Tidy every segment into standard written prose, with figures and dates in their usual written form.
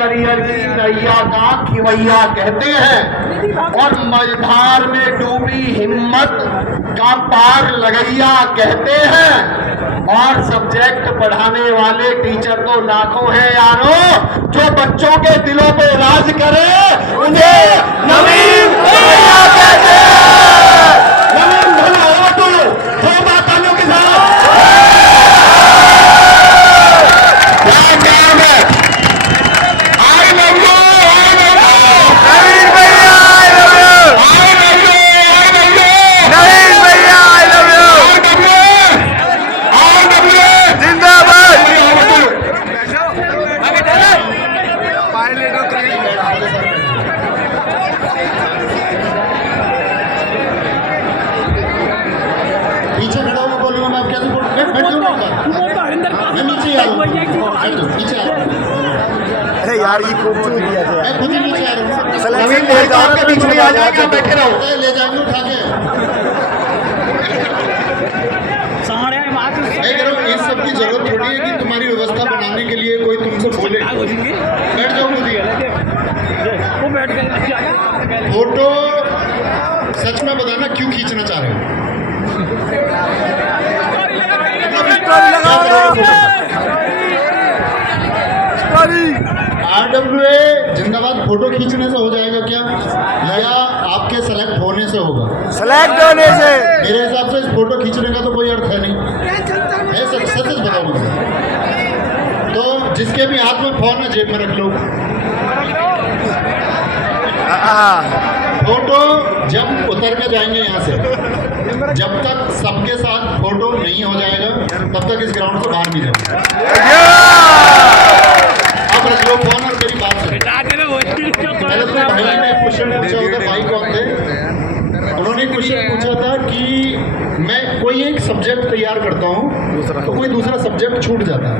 Career की नैया का खिवैया कहते हैं और मझधार में डूबी हिम्मत का पार लगैया कहते हैं। और सब्जेक्ट पढ़ाने वाले टीचर तो लाखों हैं यारो, जो बच्चों के दिलों पे राज करे उन्हें नवीन भैया कहते हैं। नवीन भैया हो तो दो बातों के साथ अरे यार ये खूब चूक दिया था। मैं खुद ही नीचे आ रहा हूँ। सिलेक्शन नवीन भाई आपके बीच में आ जाएगा, बैठे रहो, ले जाएंगे उठा के। इस सब की जरूरत थोड़ी है कि तुम्हारी व्यवस्था बनाने के लिए कोई तुमसे बोले। बैठ जाओ खुद ही। फोटो सच में बताना क्यों खींचना चाह रहे हो? RWA जिंदाबाद फोटो खींचने से हो जाएगा क्या, या आपके सेलेक्ट होने से होगा? सेलेक्ट होने से। मेरे हिसाब से इस फोटो खींचने का तो कोई अर्थ है नहीं है। सच बताओ मुझे। तो जिसके भी हाथ में फोन है जेब में रख लो। फोटो जब उतर के जाएंगे यहाँ से, जब तक सबके साथ फोटो नहीं हो जाएगा तब तक इस ग्राउंड से बाहर नहीं जाएगा। अब रख लो फोन और मेरी बात सुनो। पहले तो भाई ने क्वेश्चन पूछा होगा, भाई कौन थे, उन्होंने क्वेश्चन पूछा था कि मैं कोई एक सब्जेक्ट तैयार करता हूँ तो कोई दूसरा सब्जेक्ट छूट जाता है।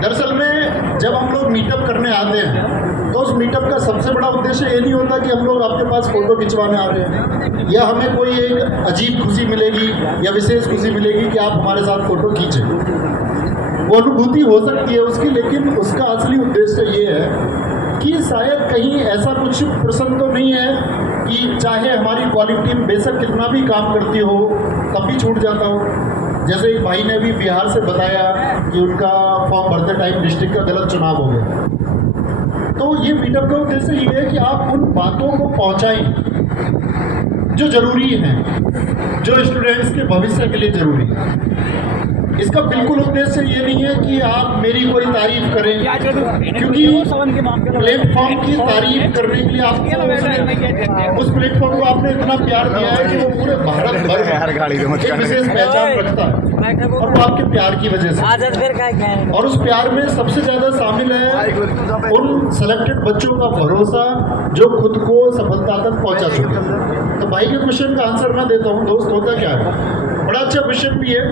दरअसल में जब हम लोग मीटअप करने आते हैं तो उस मीटअप का सबसे बड़ा उद्देश्य ये नहीं होता कि हम लोग आपके पास फोटो खिंचवाने आ रहे हैं या हमें कोई एक अजीब खुशी मिलेगी या विशेष खुशी मिलेगी कि आप हमारे साथ फोटो खींचें। वो अनुभूति हो सकती है उसकी, लेकिन उसका असली उद्देश्य ये है कि शायद कहीं ऐसा कुछ प्रसंग तो नहीं है कि चाहे हमारी क्वालिटी में बेशक कितना भी काम करती हो तब भी छूट जाता हो। जैसे एक भाई ने भी बिहार से बताया कि उनका फॉर्म भरते टाइम डिस्ट्रिक्ट का गलत चुनाव हो गया। तो ये मीटअप का उद्देश्य ये है कि आप उन बातों को पहुंचाएं जो जरूरी हैं, जो स्टूडेंट्स के भविष्य के लिए जरूरी है। इसका बिल्कुल उद्देश्य ये नहीं है कि आप मेरी कोई तारीफ करें, क्योंकि प्लेटफॉर्म की तारीफ करने के लिए आपको उस प्लेटफॉर्म को आपने इतना प्यार दिया है कि वो पूरे भारत भर में एक विशेष पहचान रखता है और वो आपके प्यार की वजह से। और उस प्यार में सबसे ज्यादा शामिल है उन सेलेक्टेड बच्चों का भरोसा जो खुद को सफलता तक पहुंचा चुके हैं। तो भाई के क्वेश्चन का आंसर मैं देता हूँ। दोस्त, होता क्या है, बड़ा अच्छा क्वेश्चन भी है।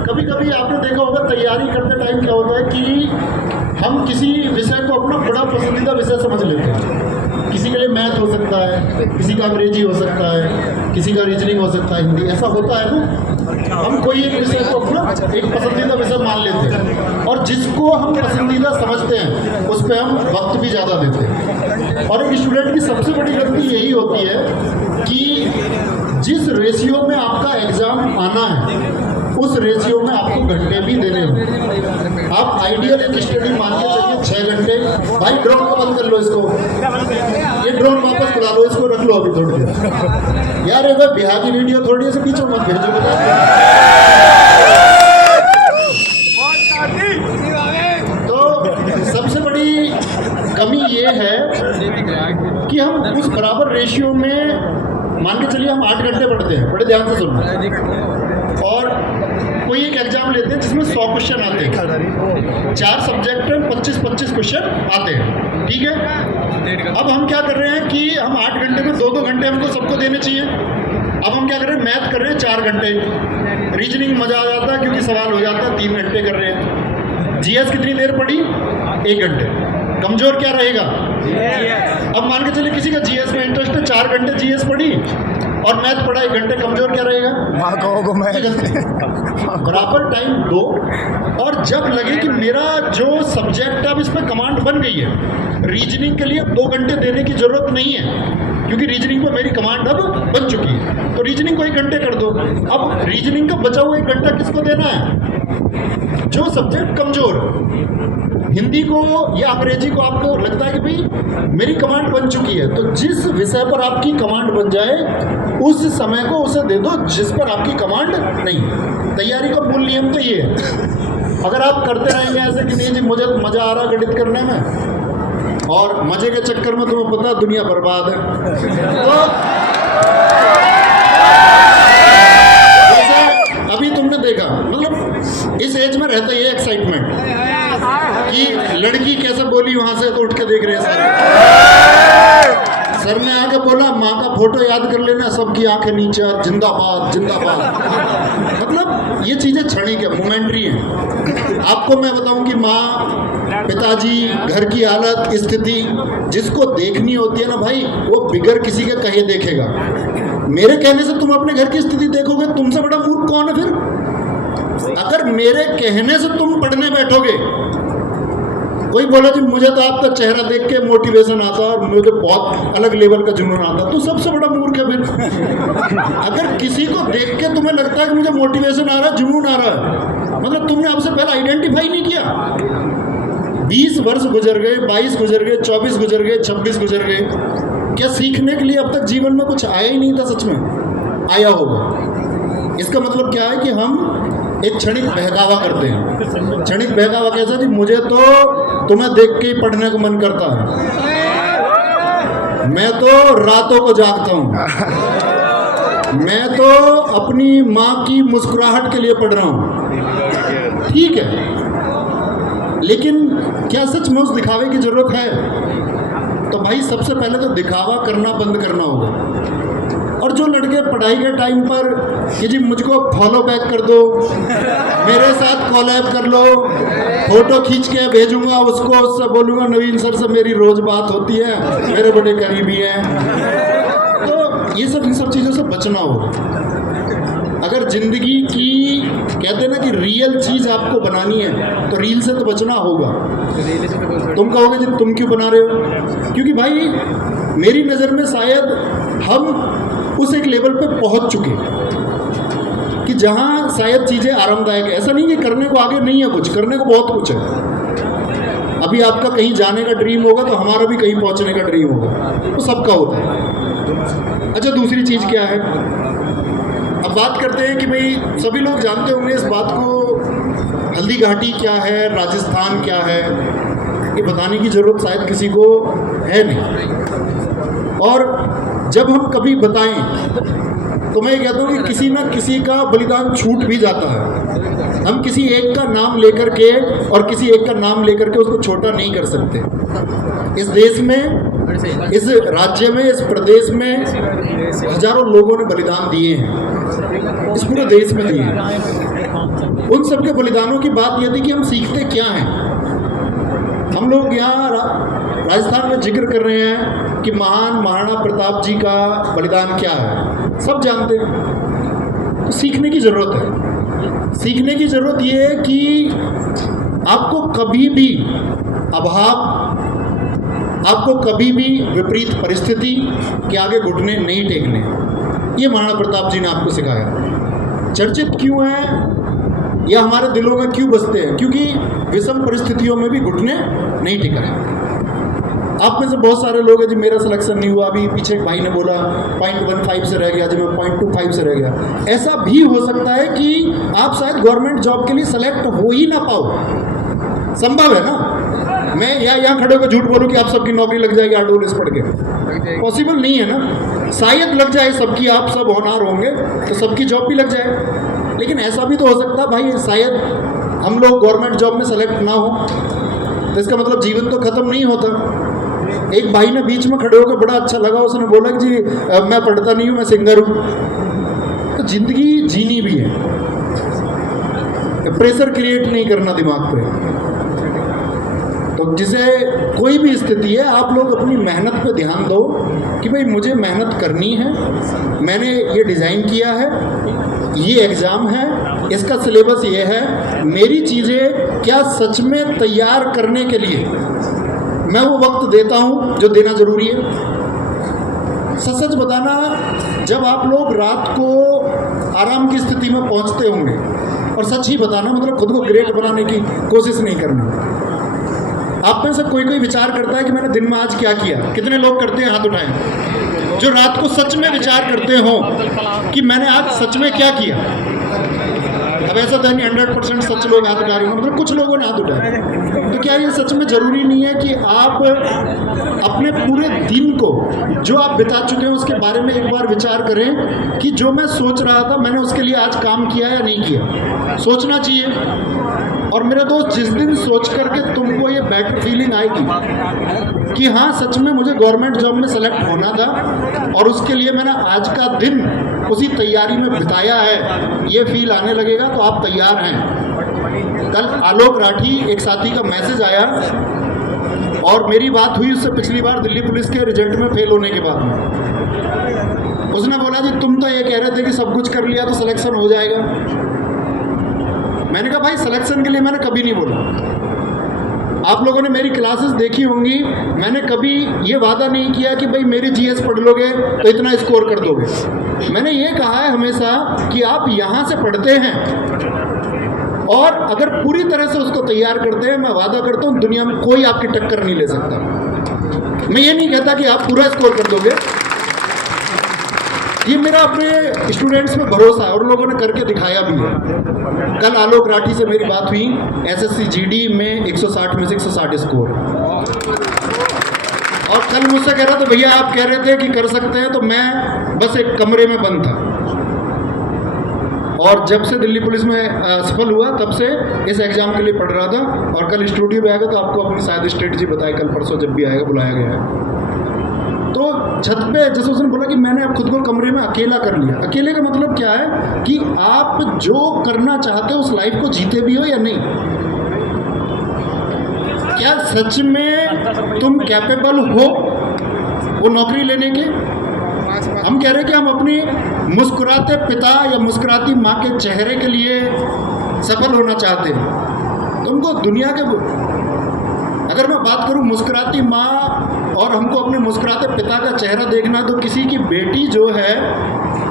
कभी कभी आपने देखा होगा तैयारी करते टाइम क्या होता है कि हम किसी विषय को अपना बड़ा पसंदीदा विषय समझ लेते हैं। किसी के लिए मैथ हो सकता है, किसी का अंग्रेजी हो सकता है, किसी का रीजनिंग हो सकता है, हिंदी, ऐसा होता है ना। हम कोई एक विषय को अपना एक पसंदीदा विषय मान लेते हैं और जिसको हम पसंदीदा समझते हैं उस पर हम वक्त भी ज़्यादा देते हैं। और एक स्टूडेंट की सबसे बड़ी गलती यही होती है कि जिस रेशियो में आपका एग्ज़ाम आना है उस रेशियो में आपको घंटे भी देने होंगे। आप आइडियल एक स्टडी मान के चलिए 6 घंटे। भाई ड्रोन को बंद कर लो, इसको ये ड्रोन वापस बुला लो, इसको रख लो अभी थोड़ी देर। यार एक बिहार की वीडियो थोड़ी से पीछे मत भेजो बता। तो सबसे बड़ी कमी ये है कि हम उस बराबर रेशियो में मान के चलिए हम 8 घंटे पढ़ते हैं। बड़े ध्यान से सुनना। और कोई एक एग्जाम लेते हैं जिसमें 100 क्वेश्चन आते हैं, 4 सब्जेक्ट में 25-25 क्वेश्चन आते हैं, ठीक है। अब हम क्या कर रहे हैं कि हम 8 घंटे में 2-2 घंटे हमको सबको देने चाहिए। अब हम क्या कर रहे हैं, मैथ कर रहे हैं 4 घंटे, रीजनिंग मजा आ जाता है क्योंकि सवाल हो जाता है 3 घंटे कर रहे हैं, जीएस कितनी देर पढ़ी, 1 घंटे। कमजोर क्या रहेगा? अब मान के चलिए किसी का जीएस में इंटरेस्ट है, 4 घंटे जीएस पढ़ी और मैथ पढ़ा 1 घंटे कमजोर क्या रहेगा? माँ कहो को मैं बराबर टाइम दो, और जब लगे कि मेरा जो सब्जेक्ट अब इस पर कमांड बन गई है, रीजनिंग के लिए 2 घंटे देने की जरूरत नहीं है, क्योंकि रीजनिंग पर मेरी कमांड अब बन चुकी है, तो रीजनिंग को 1 घंटे कर दो। अब रीजनिंग का बचा हुआ 1 घंटा किसको देना है? जो सब्जेक्ट कमजोर, हिंदी को या अंग्रेजी को आपको लगता है कि भाई मेरी कमांड बन चुकी है, तो जिस विषय पर आपकी कमांड बन जाए उस समय को उसे दे दो जिस पर आपकी कमांड नहीं। तैयारी का मूल नियम तो ये है। अगर आप करते रहेंगे ऐसे कि नहीं जी मुझे मजा आ रहा गणित करने में, और मजे के चक्कर में तुम्हें पता दुनिया बर्बाद है, तो जैसे अभी तुमने देखा, मतलब इस एज में रहता है ये एक्साइटमेंट कि लड़की कैसे बोली वहां से, तो उठ के देख रहे हैं सर ने आके बोला माँ का फोटो याद कर लेना, सबकी आंखें नीचे, जिंदाबाद जिंदाबाद। मतलब ये चीजें क्षणिक है, मोमेंट्री है। आपको मैं बताऊं कि माँ, पिताजी, घर की हालत, स्थिति जिसको देखनी होती है ना भाई, वो बिगर किसी के कहे देखेगा। मेरे कहने से तुम अपने घर की स्थिति देखोगे, तुमसे बड़ा मूर्ख कौन है फिर? अगर मेरे कहने से तुम पढ़ने बैठोगे, कोई बोला जी मुझे तो आपका चेहरा देख के मोटिवेशन आता है और मुझे बहुत अलग लेवल का जुनून आता, तो सबसे बड़ा मूर्ख है फिर। अगर किसी को देख के तुम्हें लगता है कि मुझे मोटिवेशन आ रहा है, जुनून आ रहा है, मतलब तुमने आपसे पहले आइडेंटिफाई नहीं किया। 20 वर्ष गुजर गए, 22 गुजर गए, 24 गुजर गए, 26 गुजर गए, क्या सीखने के लिए अब तक जीवन में कुछ आया ही नहीं था? सच में आया होगा। इसका मतलब क्या है कि हम एक क्षणिक बहकावा करते हैं। क्षणिक बहकावा कैसा जी, मुझे तो तुम्हें देख के ही पढ़ने को मन करता है, मैं तो रातों को जागता हूँ, मैं तो अपनी माँ की मुस्कुराहट के लिए पढ़ रहा हूँ। ठीक है, लेकिन क्या सच में उस दिखावे की जरूरत है? तो भाई सबसे पहले तो दिखावा करना बंद करना होगा। और जो लड़के पढ़ाई के टाइम पर कि जी मुझको फॉलो बैक कर दो, मेरे साथ कॉलैब कर लो, फोटो खींच के भेजूंगा उसको, उससे बोलूँगा नवीन सर से मेरी रोज बात होती है, मेरे बड़े करीबी हैं, तो ये सब इन सब चीज़ों से बचना होगा। अगर जिंदगी की कहते हैं ना कि रियल चीज़ आपको बनानी है, तो रील से तो बचना होगा। तुम कहोगे जी तुम क्यों बना रहे हो? क्योंकि भाई मेरी नज़र में शायद हम उस एक लेवल पे पहुंच चुके कि जहां शायद चीज़ें आरामदायक है। ऐसा नहीं कि करने को आगे नहीं है, कुछ करने को बहुत कुछ है। अभी आपका कहीं जाने का ड्रीम होगा तो हमारा भी कहीं पहुंचने का ड्रीम होगा, तो सबका होता है। अच्छा, दूसरी चीज़ क्या है? अब बात करते हैं कि भाई सभी लोग जानते होंगे इस बात को, हल्दी घाटी क्या है, राजस्थान क्या है, ये बताने की ज़रूरत शायद किसी को है नहीं। और जब हम कभी बताएं तो मैं ये कहता हूँ कि किसी न किसी का बलिदान छूट भी जाता है। हम किसी एक का नाम लेकर के और किसी एक का नाम लेकर के उसको छोटा नहीं कर सकते। इस देश में, इस राज्य में, इस प्रदेश में हजारों लोगों ने बलिदान दिए हैं, इस पूरे देश में दिए हैं। उन सबके बलिदानों की बात यह थी कि हम सीखते क्या हैं। हम लोग यहाँ राजस्थान में जिक्र कर रहे हैं कि महान महाराणा प्रताप जी का बलिदान क्या है, सब जानते हैं। तो सीखने की ज़रूरत है। सीखने की ज़रूरत ये है कि आपको कभी भी अभाव, आपको कभी भी विपरीत परिस्थिति के आगे घुटने नहीं टेकने। ये महाराणा प्रताप जी ने आपको सिखाया। चर्चित क्यों है या हमारे दिलों में क्यों बसते हैं? क्योंकि विषम परिस्थितियों में भी घुटने नहीं टिकाए। आप में से बहुत सारे लोग हैं जी मेरा सिलेक्शन नहीं हुआ, अभी पीछे एक भाई ने बोला 0.15 से रह गया, जी मैं 0.25 से रह गया। ऐसा भी हो सकता है कि आप शायद गवर्नमेंट जॉब के लिए सेलेक्ट हो ही ना पाओ, संभव है ना। मैं यहाँ खड़े होकर झूठ बोलूँ कि आप सबकी नौकरी लग जाएगी आरडब्ल्यूएस पढ़ के, पॉसिबल नहीं है ना। शायद लग जाए सबकी, आप सब होनहार होंगे तो सबकी जॉब भी लग जाए, लेकिन ऐसा भी तो हो सकता है भाई शायद हम लोग गवर्नमेंट जॉब में सेलेक्ट ना हो, तो इसका मतलब जीवन तो खत्म नहीं होता। एक भाई ने बीच में खड़े होकर बड़ा अच्छा लगा, उसने बोला कि जी मैं पढ़ता नहीं हूँ, मैं सिंगर हूँ। तो जिंदगी जीनी भी है, प्रेशर क्रिएट नहीं करना दिमाग पे। तो जिसे कोई भी स्थिति है, आप लोग अपनी मेहनत पे ध्यान दो कि भाई मुझे मेहनत करनी है, मैंने ये डिज़ाइन किया है, ये एग्ज़ाम है, इसका सिलेबस ये है, मेरी चीज़ें क्या सच में तैयार करने के लिए मैं वो वक्त देता हूँ जो देना ज़रूरी है। सच बताना, जब आप लोग रात को आराम की स्थिति में पहुँचते होंगे, और सच ही बताना मतलब खुद को ग्रेट बनाने की कोशिश नहीं करना। आप में से कोई विचार करता है कि मैंने दिन में आज क्या किया? कितने लोग करते हैं? हाथ उठाएं जो रात को सच में विचार करते हो कि मैंने आज सच में क्या किया। अब ऐसा तो नहीं 100% सच लोग हाथ उठा रहे होंगे, मतलब कुछ लोगों ने हाथ उठाए। तो क्या ये सच में ज़रूरी नहीं है कि आप अपने पूरे दिन को जो आप बिता चुके हैं उसके बारे में एक बार विचार करें कि जो मैं सोच रहा था मैंने उसके लिए आज काम किया या नहीं किया? सोचना चाहिए। और मेरे दोस्त, जिस दिन सोच करके तुमको ये बेटर फीलिंग आएगी कि हाँ सच में मुझे गवर्नमेंट जॉब में सेलेक्ट होना था और उसके लिए मैंने आज का दिन उसी तैयारी में बिताया है, ये फील आने लगेगा तो आप तैयार हैं। कल आलोक राठी एक साथी का मैसेज आया और मेरी बात हुई उससे पिछली बार दिल्ली पुलिस के रिजल्ट में फेल होने के बाद में। उसने बोला जी तुम तो ये कह रहे थे कि सब कुछ कर लिया तो सिलेक्शन हो जाएगा। मैंने कहा भाई सिलेक्शन के लिए मैंने कभी नहीं बोला। आप लोगों ने मेरी क्लासेस देखी होंगी, मैंने कभी ये वादा नहीं किया कि भाई मेरी जीएस पढ़ लोगे तो इतना स्कोर कर दोगे। मैंने ये कहा है हमेशा कि आप यहाँ से पढ़ते हैं और अगर पूरी तरह से उसको तैयार करते हैं, मैं वादा करता हूँ दुनिया में कोई आपकी टक्कर नहीं ले सकता। मैं ये नहीं कहता कि आप पूरा स्कोर कर दोगे, ये मेरा अपने स्टूडेंट्स में भरोसा है और लोगों ने करके दिखाया भी है। कल आलोक राठी से मेरी बात हुई, एसएससी जीडी में 160 में से 160 स्कोर, और कल मुझसे कह रहा था भैया आप कह रहे थे कि कर सकते हैं, तो मैं बस एक कमरे में बंद था। और जब से दिल्ली पुलिस में सफल हुआ तब से इस एग्ज़ाम के लिए पढ़ रहा था। और कल स्टूडियो में आएगा तो आपको अपनी शायद स्ट्रेटजी बताए, कल परसों जब भी आएगा बुलाया गया है। तो छत पे जैसे उसने बोला कि मैंने अब खुद को कमरे में अकेला कर लिया। अकेले का मतलब क्या है कि आप जो करना चाहते हो उस लाइफ को जीते भी हो या नहीं। क्या सच में तुम कैपेबल हो वो नौकरी लेने के? हम कह रहे हैं कि हम अपनी मुस्कुराते पिता या मुस्कुराती माँ के चेहरे के लिए सफल होना चाहते हैं। तुमको दुनिया के, अगर मैं बात करूं मुस्कुराती माँ और हमको अपने मुस्कुराते पिता का चेहरा देखना, तो किसी की बेटी जो है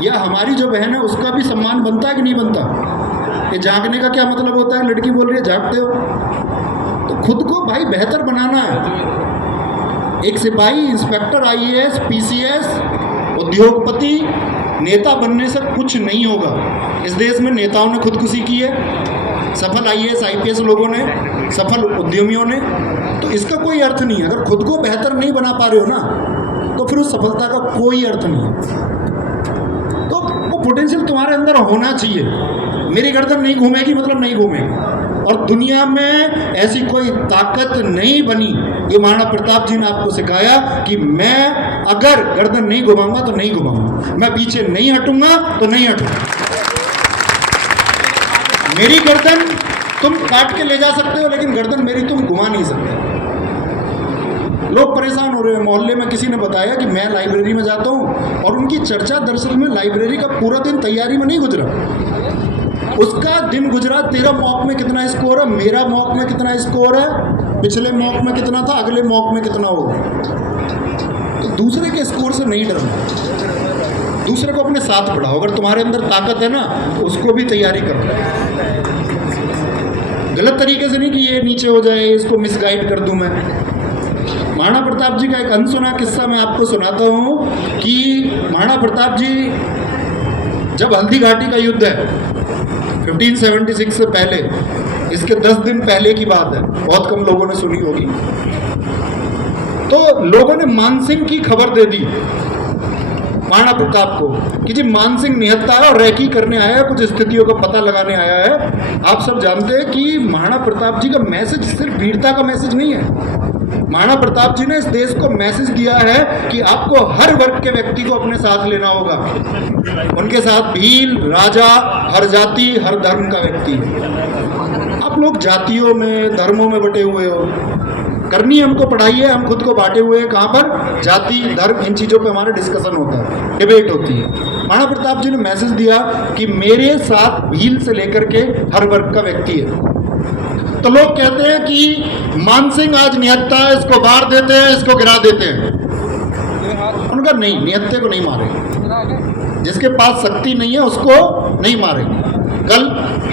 या हमारी जो बहन है उसका भी सम्मान बनता है कि नहीं बनता? ये झांकने का क्या मतलब होता है? लड़की बोल रही है झांकते हो, तो खुद को भाई बेहतर बनाना है। एक सिपाही, इंस्पेक्टर, आईएएस, पीसीएस, उद्योगपति, नेता बनने से कुछ नहीं होगा। इस देश में नेताओं ने खुदकुशी की है, सफल आईएएस आईपीएस लोगों ने, सफल उद्यमियों ने। तो इसका कोई अर्थ नहीं है। अगर खुद को बेहतर नहीं बना पा रहे हो ना, तो फिर उस सफलता का कोई अर्थ नहीं है। तो वो पोटेंशियल तुम्हारे अंदर होना चाहिए। मेरी गर्दन नहीं घूमेगी मतलब नहीं घूमेगी, और दुनिया में ऐसी कोई ताकत नहीं बनी। ये महाराणा प्रताप जी ने आपको सिखाया कि मैं अगर गर्दन नहीं घुमाऊंगा तो नहीं घुमाऊंगा, मैं पीछे नहीं हटूंगा तो नहीं हटूंगा। मेरी गर्दन तुम काट के ले जा सकते हो, लेकिन गर्दन मेरी तुम घुमा नहीं सकते। लोग परेशान हो रहे हैं। मोहल्ले में किसी ने बताया कि मैं लाइब्रेरी में जाता हूँ, और उनकी चर्चा दरअसल में लाइब्रेरी का पूरा दिन तैयारी में नहीं गुजरा। उसका दिन गुजरा तेरा मॉक में कितना स्कोर है, मेरा मॉक में कितना स्कोर है, पिछले मॉक में कितना था, अगले मॉक में कितना होगा। तो दूसरे के स्कोर से नहीं डरना, दूसरे को अपने साथ बढ़ाओ। अगर तुम्हारे अंदर ताकत है ना, उसको भी तैयारी करो। गलत तरीके से नहीं कि ये नीचे हो जाए, इसको मिसगाइड कर दूं मैं। महाराणा प्रताप जी का एक अनसुना किस्सा मैं आपको सुनाता हूँ कि महाराणा प्रताप जी, जब हल्दी घाटी का युद्ध है 1576 से पहले, इसके 10 दिन पहले की बात है, बहुत कम लोगों ने सुनी होगी। तो लोगों ने मानसिंह की खबर दे दी महाराणा प्रताप को कि जी मानसिंह निहत्ता है और रैकी करने आया है, कुछ स्थितियों का पता लगाने आया है। आप सब जानते हैं कि महाराणा प्रताप जी का मैसेज सिर्फ वीरता का मैसेज नहीं है। महाराणा प्रताप जी ने इस देश को मैसेज दिया है कि आपको हर वर्ग के व्यक्ति को अपने साथ लेना होगा। उनके साथ भील, राजा, हर जाति, हर धर्म का व्यक्ति। आप लोग जातियों में, धर्मों में बटे हुए हो, करनी है हमको पढ़ाई है, हम खुद को बांटे हुए हैं कहाँ पर, जाति धर्म, इन चीज़ों पे हमारा डिस्कशन होता है, डिबेट होती है। महाराणा प्रताप जी ने मैसेज दिया कि मेरे साथ भील से लेकर के हर वर्ग का व्यक्ति है। तो लोग कहते हैं कि मान सिंह आज निहत्था है, इसको बाहर देते हैं, इसको गिरा देते हैं। उनका नहीं, निहत्थे को नहीं मारेंगे, जिसके पास शक्ति नहीं है उसको नहीं मारेंगे। कल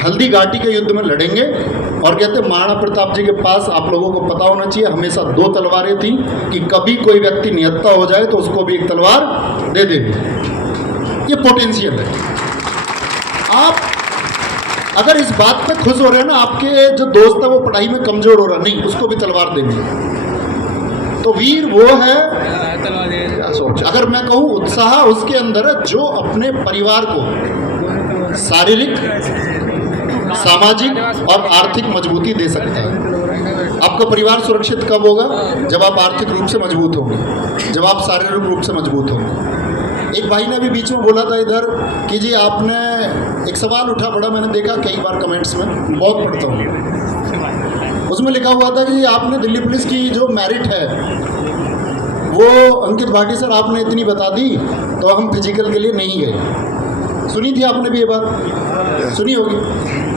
हल्दी घाटी के युद्ध में लड़ेंगे और कहते महाराणा प्रताप जी के पास, आप लोगों को पता होना चाहिए, हमेशा 2 तलवारें थी कि कभी कोई व्यक्ति निहत्था हो जाए तो उसको भी एक तलवार दे देंगे। ये पोटेंशियल है। आप अगर इस बात पे खुश हो रहे हैं ना, आपके जो दोस्त है वो पढ़ाई में कमजोर हो रहा, नहीं, उसको भी तलवार देंगे। तो वीर वो है, अगर मैं कहूँ उत्साह उसके अंदर है जो अपने परिवार को शारीरिक, सामाजिक और आर्थिक मजबूती दे सकता है। आपका परिवार सुरक्षित कब होगा? जब आप आर्थिक रूप से मजबूत होंगे, जब आप शारीरिक रूप से मजबूत होंगे। एक भाई ने भी बीच में बोला था इधर कि जी आपने, एक सवाल उठा बड़ा, मैंने देखा कई बार कमेंट्स में, बहुत पढ़ता हूँ, उसमें लिखा हुआ था कि आपने दिल्ली पुलिस की जो मेरिट है वो अंकित भाटी सर आपने इतनी बता दी तो हम फिजिकल के लिए नहीं गए। सुनी थी आपने भी ये बात? सुनी होगी।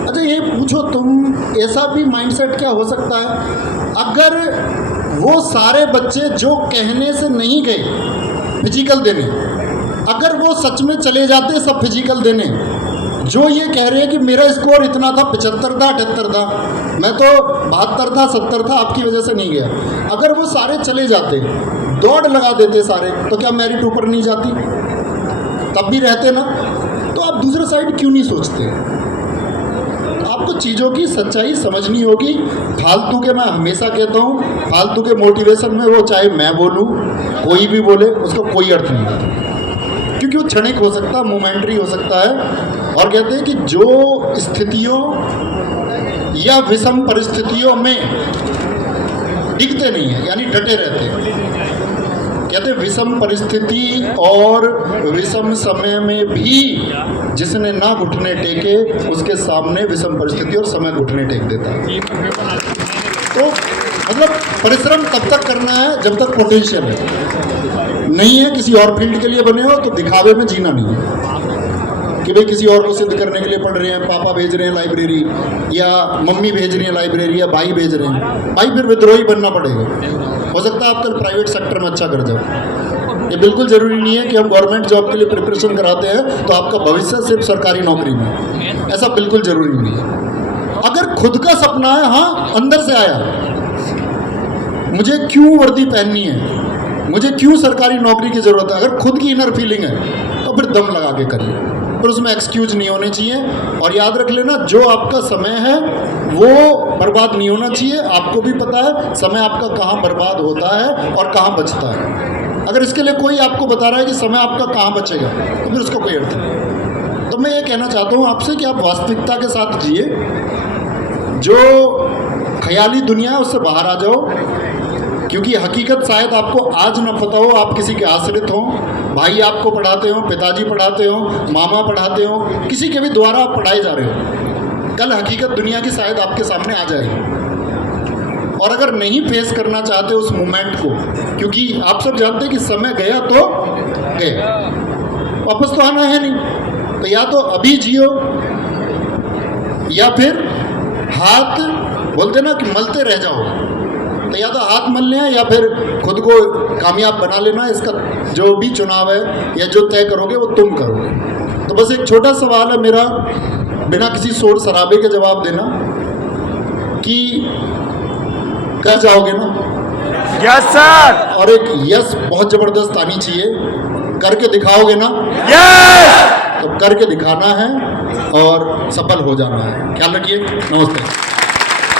अच्छा ये पूछो तुम, ऐसा भी माइंडसेट क्या हो सकता है अगर वो सारे बच्चे जो कहने से नहीं गए फिजिकल देने, अगर वो सच में चले जाते सब फिजिकल देने, जो ये कह रहे हैं कि मेरा स्कोर इतना था, 75 था, 78 था, मैं तो 72 था, 70 था, आपकी वजह से नहीं गया, अगर वो सारे चले जाते, दौड़ लगा देते सारे, तो क्या मेरिट ऊपर नहीं जाती? तब भी रहते ना। तो आप दूसरे साइड क्यों नहीं सोचते? आपको चीज़ों की सच्चाई समझनी होगी। फालतू के, मैं हमेशा कहता हूँ, फालतू के मोटिवेशन में वो चाहे मैं बोलूँ, कोई भी बोले, उसका कोई अर्थ नहीं है, क्योंकि वो क्षणिक हो सकता है, मोमेंटरी हो सकता है। और कहते हैं कि जो स्थितियों या विषम परिस्थितियों में टिकते नहीं है, यानी डटे रहते हैं, कहते हैं विषम परिस्थिति और विषम समय में भी जिसने ना घुटने टेके उसके सामने विषम परिस्थिति और समय घुटने टेक देता है। तो मतलब परिश्रम तब तक करना है जब तक पोटेंशियल है। नहीं है किसी और फील्ड के लिए बने हो तो दिखावे में जीना नहीं है कि भाई किसी और को सिद्ध करने के लिए पढ़ रहे हैं, पापा भेज रहे हैं लाइब्रेरी, या मम्मी भेज रही है लाइब्रेरी, या भाई भेज रहे हैं, भाई फिर विद्रोही बनना पड़ेगा। हो सकता है आप कल प्राइवेट सेक्टर में अच्छा कर जाओ। ये बिल्कुल ज़रूरी नहीं है कि हम गवर्नमेंट जॉब के लिए प्रिपरेशन कराते हैं तो आपका भविष्य सिर्फ सरकारी नौकरी में, ऐसा बिल्कुल ज़रूरी नहीं है। अगर खुद का सपना है, हाँ अंदर से आया, मुझे क्यों वर्दी पहननी है, मुझे क्यों सरकारी नौकरी की ज़रूरत है, अगर खुद की इनर फीलिंग है तो फिर दम लगा के करिए, पर उसमें एक्सक्यूज नहीं होने चाहिए। और याद रख लेना, जो आपका समय है वो बर्बाद नहीं होना चाहिए। आपको भी पता है समय आपका कहाँ बर्बाद होता है और कहाँ बचता है। अगर इसके लिए कोई आपको बता रहा है कि समय आपका कहाँ बचेगा तो फिर उसका कोई अर्थ नहीं। तो मैं ये कहना चाहता हूँ आपसे कि आप वास्तविकता के साथ जिए, जो ख्याली दुनिया है उससे बाहर आ जाओ, क्योंकि हकीकत शायद आपको आज न पता हो, आप किसी के आश्रित हो, भाई आपको पढ़ाते हो, पिताजी पढ़ाते हो, मामा पढ़ाते हो, किसी के भी द्वारा आप पढ़ाए जा रहे हो। कल हकीकत दुनिया की शायद आपके सामने आ जाएगी। और अगर नहीं फेस करना चाहते उस मोमेंट को, क्योंकि आप सब जानते हैं कि समय गया तो गया, वापस तो आना है नहीं, तो या तो अभी जियो या फिर हाथ बोलते ना कि मलते रह जाओ, तो या तो हाथ मल लें या फिर खुद को कामयाब बना लेना। इसका जो भी चुनाव है या जो तय करोगे वो तुम करोगे। तो बस एक छोटा सवाल है मेरा, बिना किसी शोर शराबे के जवाब देना कि कर जाओगे ना? Yes sir. और एक यस बहुत ज़बरदस्त आनी चाहिए, करके दिखाओगे ना? यस। तो करके दिखाना है और सफल हो जाना है। ख्याल रखिए। नमस्ते।